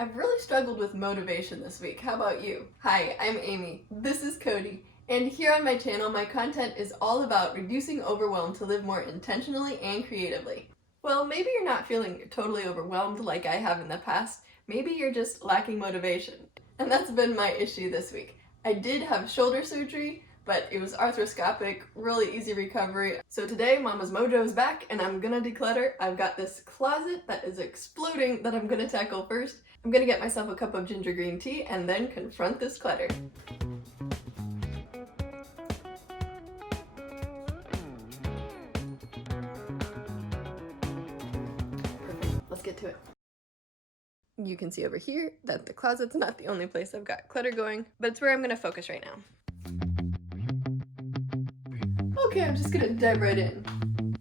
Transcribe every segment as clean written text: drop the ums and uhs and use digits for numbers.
I've really struggled with motivation this week. How about you? Hi, I'm Amy. This is Cody. And here on my channel, my content is all about reducing overwhelm to live more intentionally and creatively. Well, maybe you're not feeling totally overwhelmed like I have in the past. Maybe you're just lacking motivation. And that's been my issue this week. I did have shoulder surgery, but it was arthroscopic, really easy recovery. So today, Mama's mojo is back and I'm gonna declutter. I've got this closet that is exploding that I'm gonna tackle first. I'm gonna get myself a cup of ginger green tea and then confront this clutter. Perfect, let's get to it. You can see over here that the closet's not the only place I've got clutter going, but it's where I'm gonna focus right now. Okay, I'm just gonna dive right in.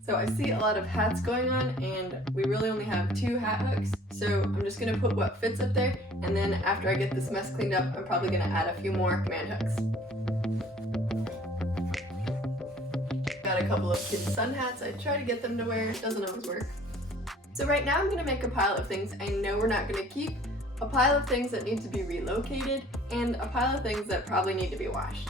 So I see a lot of hats going on and we really only have 2 hat hooks. So I'm just gonna put what fits up there, and then after I get this mess cleaned up, I'm probably gonna add a few more man hooks. Got a couple of kids' sun hats. I try to get them to wear, it doesn't always work. So right now I'm gonna make a pile of things I know we're not gonna keep, a pile of things that need to be relocated, and a pile of things that probably need to be washed.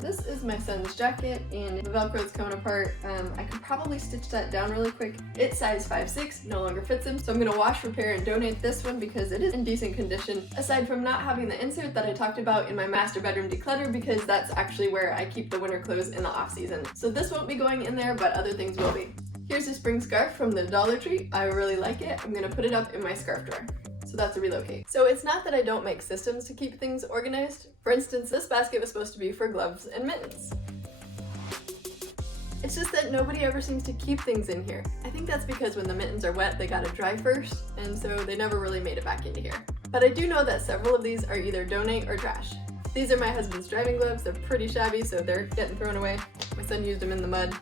This is my son's jacket and the Velcro's coming apart. I could probably stitch that down really quick. It's size 5'6", no longer fits him, so I'm gonna wash, repair, and donate this one because it is in decent condition, aside from not having the insert that I talked about in my master bedroom declutter, because that's actually where I keep the winter clothes in the off season. So this won't be going in there, but other things will be. Here's a spring scarf from the Dollar Tree. I really like it. I'm gonna put it up in my scarf drawer. So that's a relocate. So it's not that I don't make systems to keep things organized. For instance, this basket was supposed to be for gloves and mittens. It's just that nobody ever seems to keep things in here. I think that's because when the mittens are wet, they gotta dry first, and so they never really made it back into here. But I do know that several of these are either donate or trash. These are my husband's driving gloves. They're pretty shabby, so they're getting thrown away. My son used them in the mud.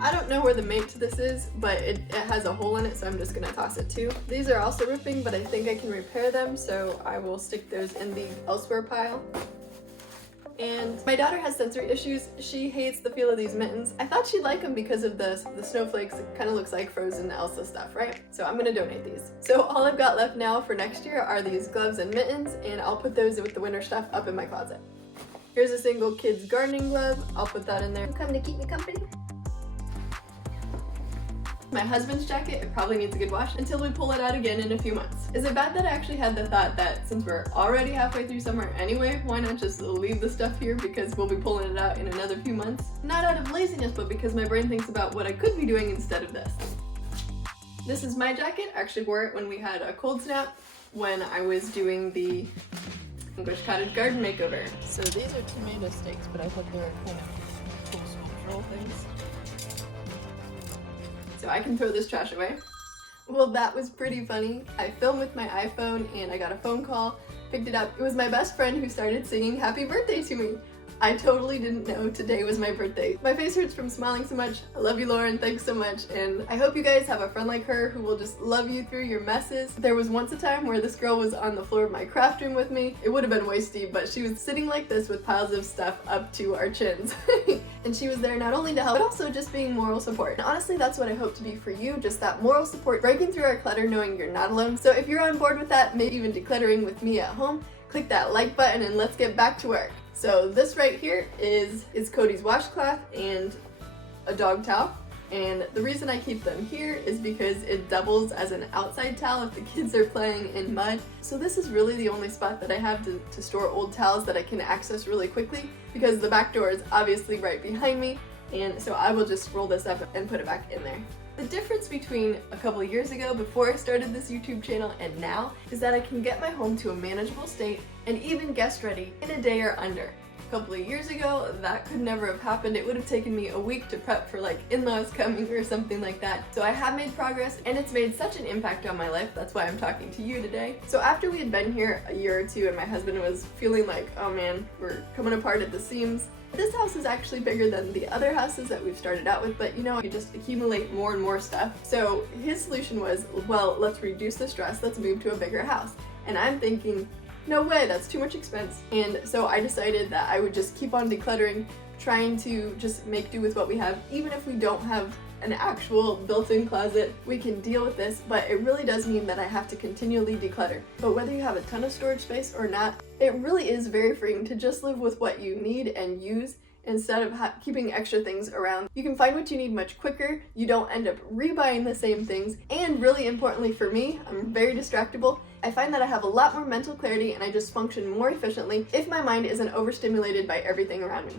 I don't know where the mate to this is, but it has a hole in it, so I'm just gonna toss it too. These are also ripping, but I think I can repair them, so I will stick those in the elsewhere pile. And my daughter has sensory issues. She hates the feel of these mittens. I thought she'd like them because of the snowflakes. It kind of looks like frozen Elsa stuff, right? So I'm gonna donate these. So all I've got left now for next year are these gloves and mittens, and I'll put those with the winter stuff up in my closet. Here's a single kid's gardening glove. I'll put that in there. Come to keep me company. My husband's jacket, it probably needs a good wash until we pull it out again in a few months. Is it bad that I actually had the thought that since we're already halfway through summer anyway, why not just leave the stuff here because we'll be pulling it out in another few months? Not out of laziness, but because my brain thinks about what I could be doing instead of this. This is my jacket. I actually wore it when we had a cold snap when I was doing the English cottage garden makeover. So these are tomato stakes, but I thought they were kind of cool sculptural things. So I can throw this trash away. Well, that was pretty funny. I filmed with my iPhone and I got a phone call, picked it up. It was my best friend who started singing happy birthday to me. I totally didn't know today was my birthday. My face hurts from smiling so much. I love you, Lauren, thanks so much. And I hope you guys have a friend like her who will just love you through your messes. There was once a time where this girl was on the floor of my craft room with me. It would have been way steep, but she was sitting like this with piles of stuff up to our chins. And she was there not only to help, but also just being moral support. And honestly, that's what I hope to be for you, just that moral support, breaking through our clutter, knowing you're not alone. So if you're on board with that, maybe even decluttering with me at home, click that like button and let's get back to work. So this right here is Cody's washcloth and a dog towel. And the reason I keep them here is because it doubles as an outside towel if the kids are playing in mud. So this is really the only spot that I have to store old towels that I can access really quickly, because the back door is obviously right behind me, and so I will just roll this up and put it back in there. The difference between a couple of years ago, before I started this YouTube channel, and now is that I can get my home to a manageable state and even guest ready in a day or under. A couple of years ago, that could never have happened. It would have taken me a week to prep for like in-laws coming or something like that. So I have made progress and it's made such an impact on my life. That's why I'm talking to you today. So after we had been here a year or two and my husband was feeling like, oh man, we're coming apart at the seams, this house is actually bigger than the other houses that we've started out with, but you know, you just accumulate more and more stuff. So his solution was, well, let's reduce the stress, let's move to a bigger house. And I'm thinking, no way, that's too much expense. And so I decided that I would just keep on decluttering, trying to just make do with what we have, even if we don't have an actual built-in closet, we can deal with this, but it really does mean that I have to continually declutter. But whether you have a ton of storage space or not, it really is very freeing to just live with what you need and use instead of keeping extra things around. You can find what you need much quicker, you don't end up rebuying the same things, and really importantly for me, I'm very distractible. I find that I have a lot more mental clarity and I just function more efficiently if my mind isn't overstimulated by everything around me.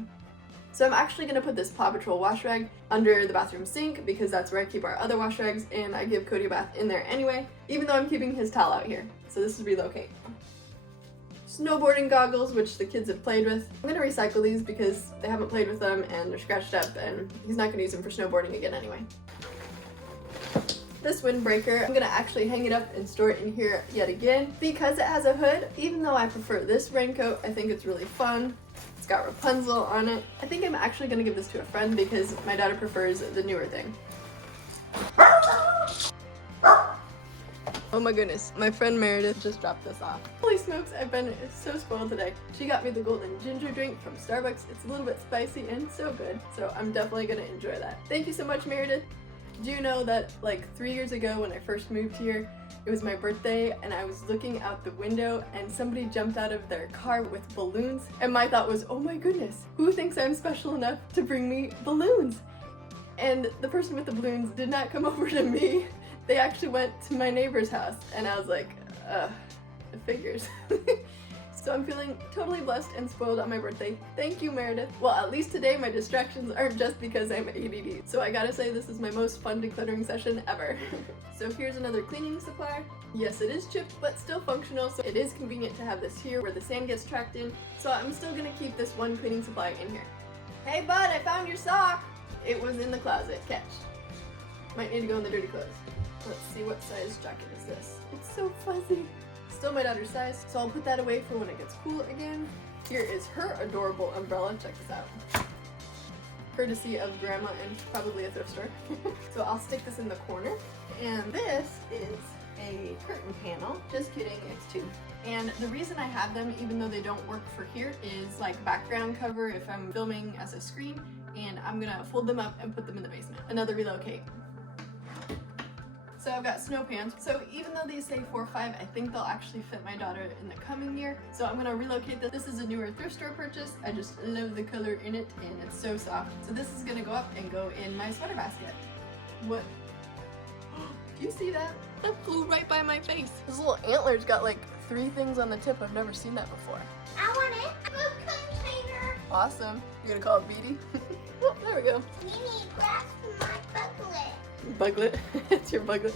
So I'm actually going to put this Paw Patrol wash rag under the bathroom sink because that's where I keep our other wash rags, and I give Cody a bath in there anyway, even though I'm keeping his towel out here. So this is relocate. Snowboarding goggles, which the kids have played with. I'm going to recycle these because they haven't played with them and they're scratched up and he's not going to use them for snowboarding again anyway. This windbreaker, I'm going to actually hang it up and store it in here yet again because it has a hood. Even though I prefer this raincoat, I think it's really fun. It's got Rapunzel on it. I think I'm actually going to give this to a friend because my daughter prefers the newer thing. Oh my goodness, my friend Meredith just dropped this off. Holy smokes, I've been so spoiled today. She got me the golden ginger drink from Starbucks. It's a little bit spicy and so good, so I'm definitely gonna enjoy that. Thank you so much, Meredith. Do you know that like 3 years ago when I first moved here, it was my birthday and I was looking out the window and somebody jumped out of their car with balloons, and my thought was, oh my goodness, who thinks I'm special enough to bring me balloons? And the person with the balloons did not come over to me. They actually went to my neighbor's house, and I was like, it figures. So I'm feeling totally blessed and spoiled on my birthday. Thank you, Meredith. Well, at least today my distractions aren't just because I'm ADD. So I gotta say this is my most fun decluttering session ever. So here's another cleaning supply. Yes, it is chipped, but still functional, so it is convenient to have this here where the sand gets tracked in. So I'm still gonna keep this one cleaning supply in here. Hey bud, I found your sock! It was in the closet, catch. Might need to go in the dirty clothes. Let's see, what size jacket is this? It's so fuzzy. Still my daughter's size, so I'll put that away for when it gets cool again. Here is her adorable umbrella. Check this out. Courtesy of grandma and probably a thrift store. So I'll stick this in the corner. And this is a curtain panel. Just kidding, it's two. And the reason I have them, even though they don't work for here, is like background cover if I'm filming as a screen, and I'm gonna fold them up and put them in the basement. Another relocate. So I've got snow pants. So even though these say 4 or 5, I think they'll actually fit my daughter in the coming year. So I'm gonna relocate this. This is a newer thrift store purchase. I just love the color in it and it's so soft. So this is gonna go up and go in my sweater basket. What? Do you see that? That flew right by my face. This little antler's got like 3 things on the tip. I've never seen that before. I want it. A container. Awesome. You're gonna call it Beady? Oh, there we go. Mimi, that's my buglet. Buglet. It's your buglet.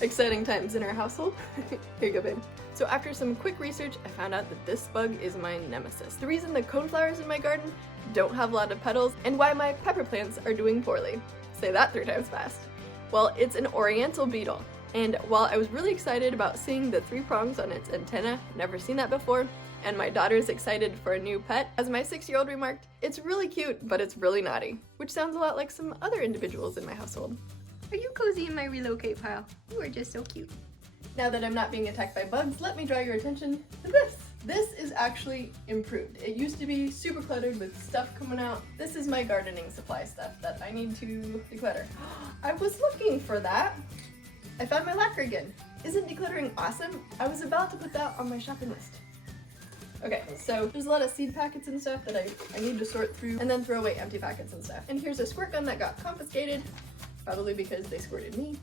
Exciting times in our household. Here you go, babe. So after some quick research, I found out that this bug is my nemesis. The reason the coneflowers in my garden don't have a lot of petals, and why my pepper plants are doing poorly. Say that 3 times fast. Well, it's an oriental beetle. And while I was really excited about seeing the 3 prongs on its antenna, never seen that before, and my daughter's excited for a new pet, as my 6-year-old remarked, it's really cute, but it's really naughty. Which sounds a lot like some other individuals in my household. Are you cozy in my relocate pile? You are just so cute. Now that I'm not being attacked by bugs, let me draw your attention to this. This is actually improved. It used to be super cluttered with stuff coming out. This is my gardening supply stuff that I need to declutter. I was looking for that. I found my lacquer again. Isn't decluttering awesome? I was about to put that on my shopping list. Okay, so there's a lot of seed packets and stuff that I need to sort through and then throw away empty packets and stuff. And here's a squirt gun that got confiscated, probably because they squirted me.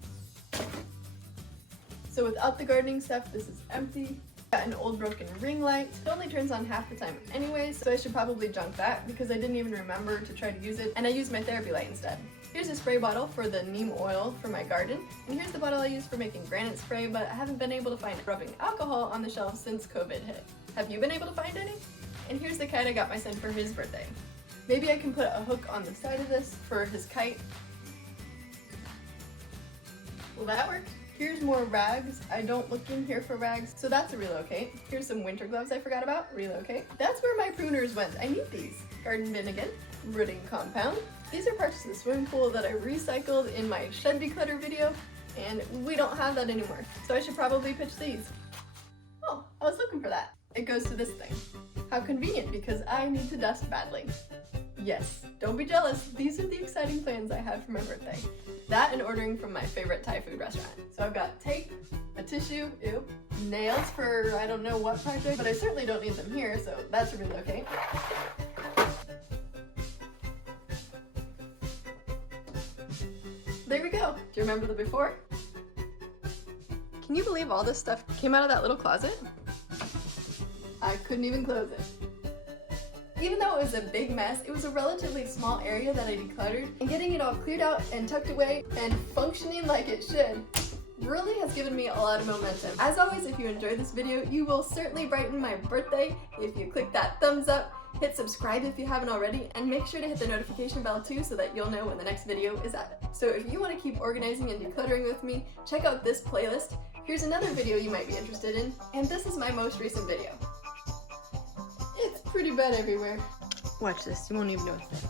So without the gardening stuff, this is empty. Got an old broken ring light. It only turns on half the time anyways, so I should probably junk that because I didn't even remember to try to use it, and I used my therapy light instead. Here's a spray bottle for the neem oil for my garden, and here's the bottle I use for making granite spray, but I haven't been able to find rubbing alcohol on the shelf since COVID hit. Have you been able to find any? And here's the kite I got my son for his birthday. Maybe I can put a hook on the side of this for his kite. Will that work? Here's more rags. I don't look in here for rags, so that's a relocate. Here's some winter gloves I forgot about. Relocate. That's where my pruners went. I need these. Garden bin again. Rooting compound. These are parts of the swimming pool that I recycled in my shed declutter video, and we don't have that anymore, so I should probably pitch these. Oh, I was looking for that. It goes to this thing. How convenient, because I need to dust badly. Yes, don't be jealous. These are the exciting plans I have for my birthday. That and ordering from my favorite Thai food restaurant. So I've got tape, a tissue, ew, nails for I don't know what project, but I certainly don't need them here, so that's really okay. There we go. Do you remember the before? Can you believe all this stuff came out of that little closet? I couldn't even close it. Even though it was a big mess, it was a relatively small area that I decluttered, and getting it all cleared out and tucked away and functioning like it should really has given me a lot of momentum. As always, if you enjoyed this video, you will certainly brighten my birthday if you click that thumbs up, hit subscribe if you haven't already, and make sure to hit the notification bell too so that you'll know when the next video is up. So if you want to keep organizing and decluttering with me, check out this playlist. Here's another video you might be interested in, and this is my most recent video. It's pretty bad everywhere. Watch this, you won't even know it's there.